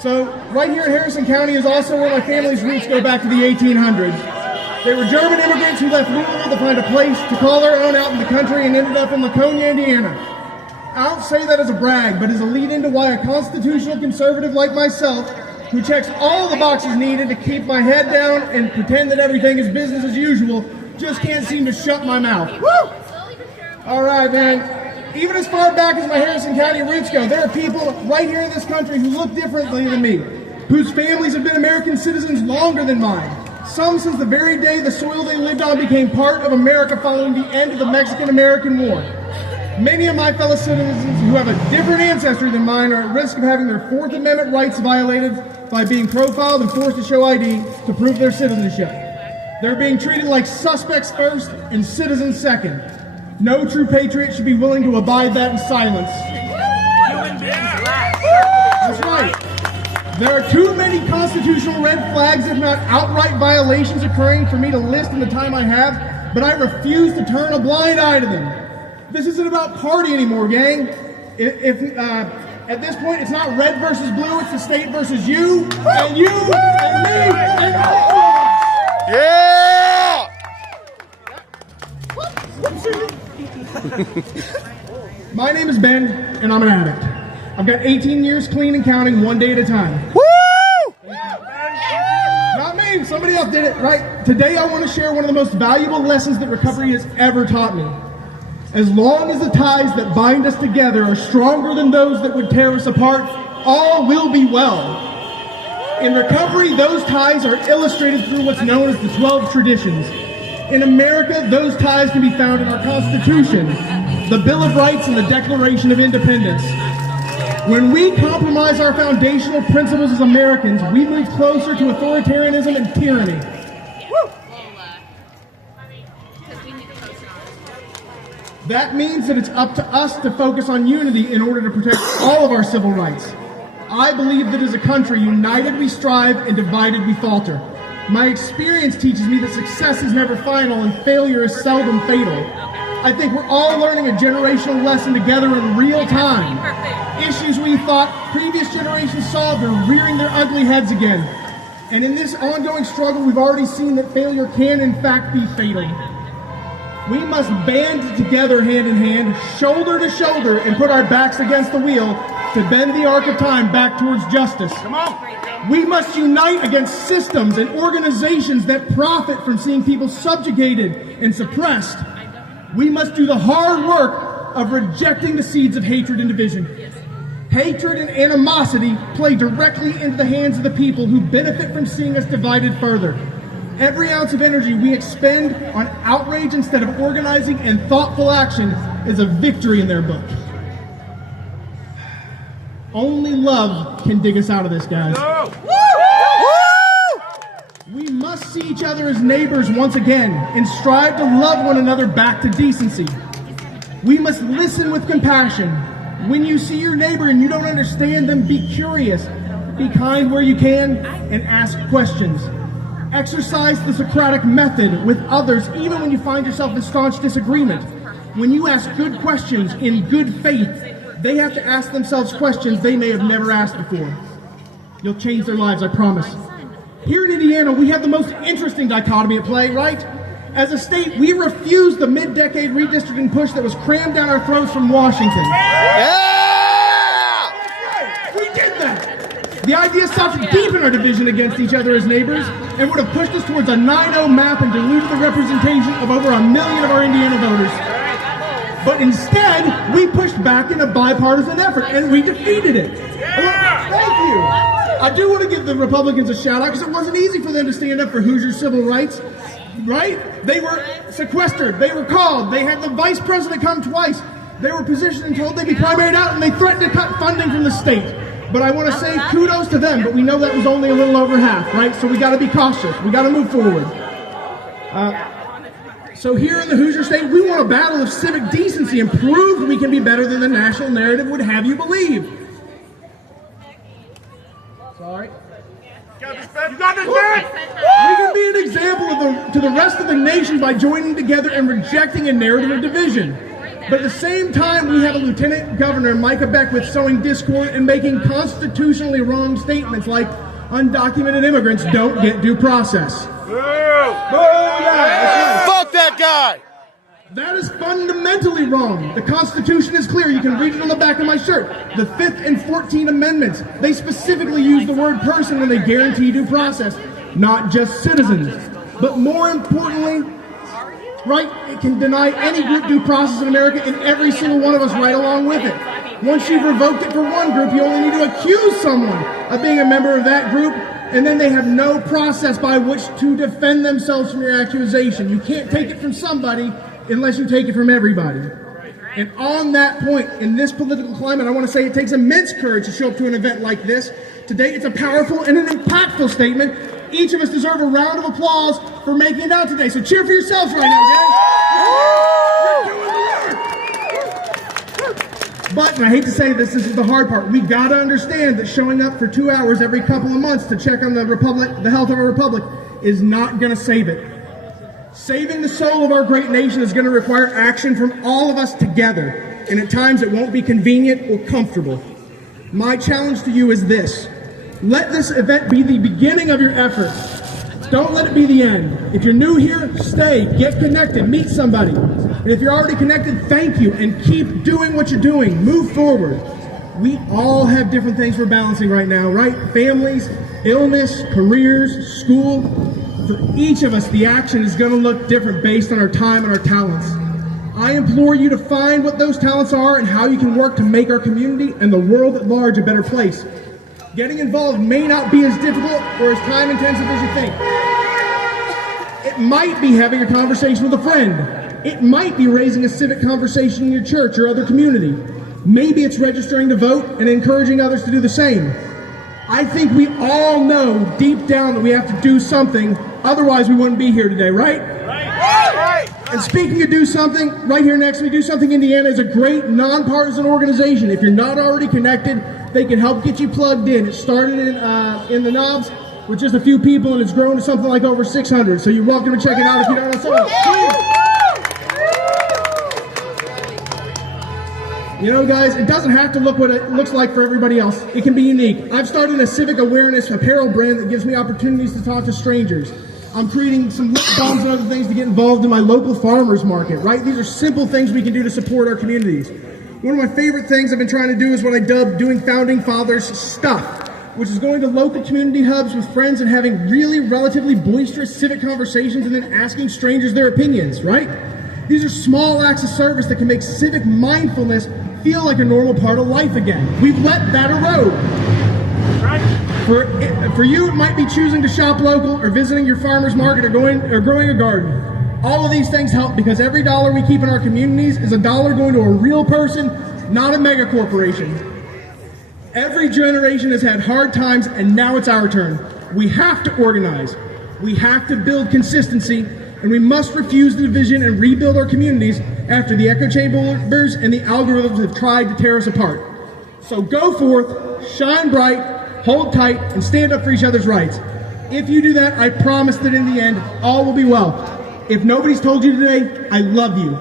So right here in Harrison County is also where my family's roots go back to the 1800s. They were German immigrants who left Louisville to find a place to call their own out in the country and ended up in Laconia, Indiana. I don't say that as a brag, but as a lead into why a constitutional conservative like myself, who checks all the boxes needed to keep my head down and pretend that everything is business as usual, just can't seem to shut my mouth. Woo! All right, man. Even as far back as my Harrison County roots go, there are people right here in this country who look differently than me, whose families have been American citizens longer than mine. Some since the very day the soil they lived on became part of America following the end of the Mexican-American War. Many of my fellow citizens who have a different ancestry than mine are at risk of having their Fourth Amendment rights violated by being profiled and forced to show ID to prove their citizenship. They're being treated like suspects first and citizens second. No true patriot should be willing to abide that in silence. That's right. There are too many constitutional red flags, if not outright violations, occurring for me to list in the time I have, but I refuse to turn a blind eye to them. This isn't about party anymore, gang. At this point, it's not red versus blue, it's the state versus you, and you, and me, and all of us. Yeah! My name is Ben, and I'm an addict. I've got 18 years clean and counting, one day at a time. Woo! Not me, somebody else did it, right? Today I want to share one of the most valuable lessons that recovery has ever taught me. As long as the ties that bind us together are stronger than those that would tear us apart, all will be well. In recovery, those ties are illustrated through what's known as the 12 traditions. In America, those ties can be found in our Constitution, the Bill of Rights, and the Declaration of Independence. When we compromise our foundational principles as Americans, we move closer to authoritarianism and tyranny. That means that it's up to us to focus on unity in order to protect all of our civil rights. I believe that as a country, united we strive and divided we falter. My experience teaches me that success is never final and failure is seldom fatal. I think we're all learning a generational lesson together in real time. Issues we thought previous generations solved are rearing their ugly heads again. And in this ongoing struggle, we've already seen that failure can in fact be fatal. We must band together hand in hand, shoulder to shoulder, and put our backs against the wheel to bend the arc of time back towards justice. Come on! We must unite against systems and organizations that profit from seeing people subjugated and suppressed. We must do the hard work of rejecting the seeds of hatred and division. Hatred and animosity play directly into the hands of the people who benefit from seeing us divided further. Every ounce of energy we expend on outrage instead of organizing and thoughtful action is a victory in their book. Only love can dig us out of this, guys. We must see each other as neighbors once again and strive to love one another back to decency. We must listen with compassion. When you see your neighbor and you don't understand them, be curious. Be kind where you can and ask questions. Exercise the Socratic method with others even when you find yourself in staunch disagreement. When you ask good questions in good faith, they have to ask themselves questions they may have never asked before. You'll change their lives, I promise. Here in Indiana, we have the most interesting dichotomy at play, right? As a state, we refuse the mid-decade redistricting push that was crammed down our throats from Washington. Yeah! We did that! The idea sought to deepen our division against each other as neighbors and would have pushed us towards a 9-0 map and diluted the representation of over 1 million of our Indiana voters. But instead, we pushed back in a bipartisan effort, and we defeated it. Thank you. I do want to give the Republicans a shout out because it wasn't easy for them to stand up for Hoosier civil rights, right? They were sequestered. They were called. They had the vice president come twice. They were positioned and told they'd be primaried out, and they threatened to cut funding from the state. But I want to say kudos to them, but we know that was only a little over half, right? So we got to be cautious. We got to move forward. So here in the Hoosier State, we want a battle of civic decency and prove we can be better than the national narrative would have you believe. Sorry. You got this, man! We can be an example to the rest of the nation by joining together and rejecting a narrative of division. But at the same time, we have a Lieutenant Governor, Micah Beckwith, sowing discord and making constitutionally wrong statements like undocumented immigrants don't get due process. Fuck that guy! That is fundamentally wrong. The Constitution is clear. You can read it on the back of my shirt. The 5th and 14th Amendments, they specifically use the word person when they guarantee due process, not just citizens. But more importantly, right, it can deny any group due process in America and every single one of us right along with it. Once you've revoked it for one group, you only need to accuse someone of being a member of that group, and then they have no process by which to defend themselves from your accusation. You can't take it from somebody unless you take it from everybody. And on that point, in this political climate, I want to say it takes immense courage to show up to an event like this. Today, it's a powerful and an impactful statement. Each of us deserve a round of applause for making it out today. So cheer for yourselves right now, guys. You're doing the work. But, and I hate to say this is the hard part, we got to understand that showing up for 2 hours every couple of months to check on the health of our republic, is not going to save it. Saving the soul of our great nation is going to require action from all of us together, and at times it won't be convenient or comfortable. My challenge to you is this: let this event be the beginning of your efforts. Don't let it be the end. If you're new here, stay, get connected, meet somebody. And if you're already connected, thank you, and keep doing what you're doing. Move forward. We all have different things we're balancing right now, right? Families, illness, careers, school. For each of us, the action is going to look different based on our time and our talents. I implore you to find what those talents are and how you can work to make our community and the world at large a better place. Getting involved may not be as difficult or as time-intensive as you think. It might be having a conversation with a friend. It might be raising a civic conversation in your church or other community. Maybe it's registering to vote and encouraging others to do the same. I think we all know deep down that we have to do something, otherwise we wouldn't be here today, right? Right. And speaking of do something, right here next to me, Do Something Indiana is a great nonpartisan organization. If you're not already connected, they can help get you plugged in. It started in the Knobs with just a few people, and it's grown to something like over 600. So you're welcome to check it out if you don't know someone. You know, guys, it doesn't have to look what it looks like for everybody else. It can be unique. I've started a civic awareness apparel brand that gives me opportunities to talk to strangers. I'm creating some lip balms and other things to get involved in my local farmers market, right? These are simple things we can do to support our communities. One of my favorite things I've been trying to do is what I dubbed doing Founding Fathers stuff, which is going to local community hubs with friends and having really relatively boisterous civic conversations and then asking strangers their opinions, right? These are small acts of service that can make civic mindfulness feel like a normal part of life again. We've let that erode. Right. For you, it might be choosing to shop local or visiting your farmer's market or growing a garden. All of these things help because every dollar we keep in our communities is a dollar going to a real person, not a mega corporation. Every generation has had hard times, and now it's our turn. We have to organize. We have to build consistency, and we must refuse the division and rebuild our communities after the echo chambers and the algorithms have tried to tear us apart. So go forth, shine bright, hold tight, and stand up for each other's rights. If you do that, I promise that in the end, all will be well. If nobody's told you today, I love you.